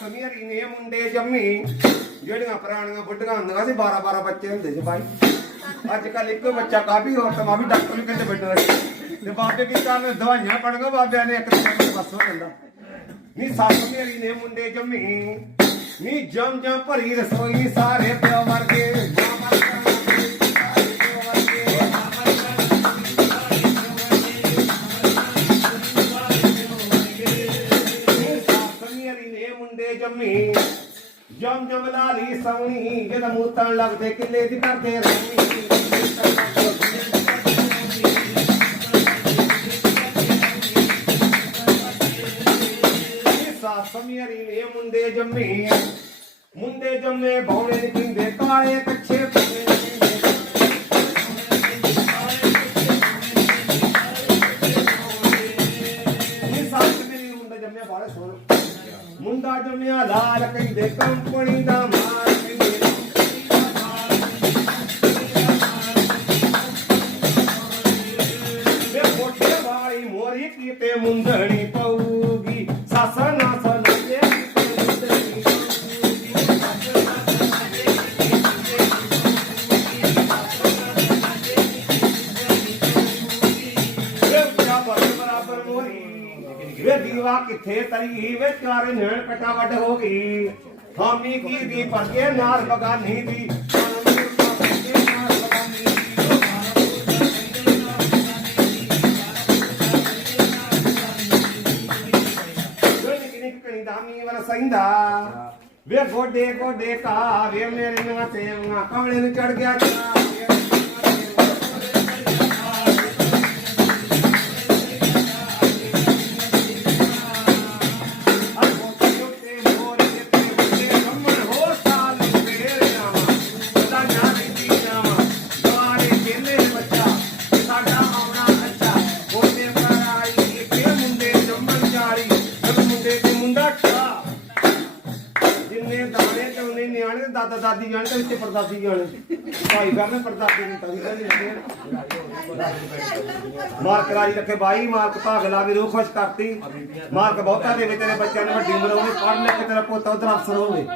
ਸਮੀਰੀ ਨੇ ਮੁੰਡੇ ਜੰਮੀ ਜਿਹੜੀਆਂ ਪੁਰਾਣੀਆਂ ਬੁੱਢੀਆਂ ਹੁੰਦੀਆਂ ਸੀ 12 12 ਬੱਚੇ ਹੁੰਦੇ ਸੀ ਭਾਈ ਅੱਜ ਕੱਲ ਇੱਕੋ ਬੱਚਾ ਕਾਫੀ ਹੋਰ ਤਾਂ ਵੀ ਡਾਕਟਰ ਨੂੰ ਕਹਿੰਦੇ ਬੈਠਾ ਤੇ ਬਾਬੇ ਕੀ ਕਰਨ ਦਵਾਈਆਂ ਪੜਨਗਾ ਬਾਬਿਆਂ ਨੇ ਇੱਕ ਦਿਨ ਬਸ ਹੋ ਜਾਂਦਾ। ਨੀ ਸੱਸ ਮੇਰੀ ਨੇ ਮੁੰਡੇ ਜੰਮੀ ਨੀ ਜਮ ਜਮ ਭਰੀ ਰਸੋਈ ਸਾਰੇ ਪਿਓ ਵਰਗੇ ਵਰਗੇ, ਜੰਮੀ ਜਮ ਜਮ ਲਾਲੀ ਸੌਣੀ ਜਦ ਮੂਤਣ ਲੱਗਦੇ ਕਿੱਲੇ ਦੀ ਕਰਦੇ ਰਹਿਣੀ ਸਮੀਰੀ ਨੇ ਮੁੰਡੇ ਜੰਮੀ ਮੁੰਡੇ ਜੰਮੇ ਬੌਣੇ ਨੀ ਕਾਲੇ ਕੱਛੇ ਪੀਂਦੇ ਨੀ। ਮੇਰੀ ਮੁੰਡਾ ਜੰਮਿਆ ਬਾਰੇ ਸੁਣ ਮੁੰਡਾ ਜੰਮਿਆ ਲਾਲ ਕਹਿੰਦੇ ਕੰਪਨੀ ਦਾ ਮਾਲ ਕਹਿੰਦੇ ਵੇ ਕੋਠੇ ਵਾਲੀ ਮੋਰੀ ਕੀਤੇ ਮੁੰਦਣੀ ਪਊਗੀ ਵੇ ਦੀਵਾ ਕਿੱਥੇ ਤਰੀ? ਵੇ ਚਾਰ ਨੈਣ ਕਟਾ ਵੱਡ ਹੋ ਗਈ। ਹਾਮੀ ਕੀ ਦੀ ਪਰਗੇ ਨਾਲ ਬਗਾਨੀ ਦੀ? ਵੇ ਗੋਡੇ ਗੋਡੇ ਕਾ ਵੇ ਮੇਰੇ ਨਾਂ ਸੇਵੀਆਂ ਕਮਲੇ ਨੂੰ ਚੜ ਗਿਆ ਚਾ ਦਾਣੇ ਤੇ ਨਿਆਣੇ ਤੇ ਦਾਦਾ ਦਾਦੀ ਜਾਣ ਤੇ ਵਿੱਚ ਪਰਦਾਦੀ ਜਾਣੇ। ਭਾਈ ਕਰਨੇ ਪਰਦਾਦੀ ਨੂੰ ਤਾਂ ਨਹੀਂ ਮਾਰਕ ਰਾਜੀ ਰੱਖੇ ਬਾਈ ਮਾਰਕ ਭਾਗ ਲਾ ਵੀ ਰੂਹ ਖੁਸ਼ ਕਰਤੀ। ਮਾਰਕ ਬਹੁਤਾ ਦੇ ਵਿੱਚ ਤੇਰੇ ਬੱਚਿਆਂ ਨੂੰ ਵੱਡੀ ਉਮਰ ਹੋਵੇ, ਪੜ੍ਹ ਲਿਖ ਕੇ ਤੇਰਾ ਪੁੱਤ ਉਧਰ ਅਫਸਰ ਹੋਵੇ।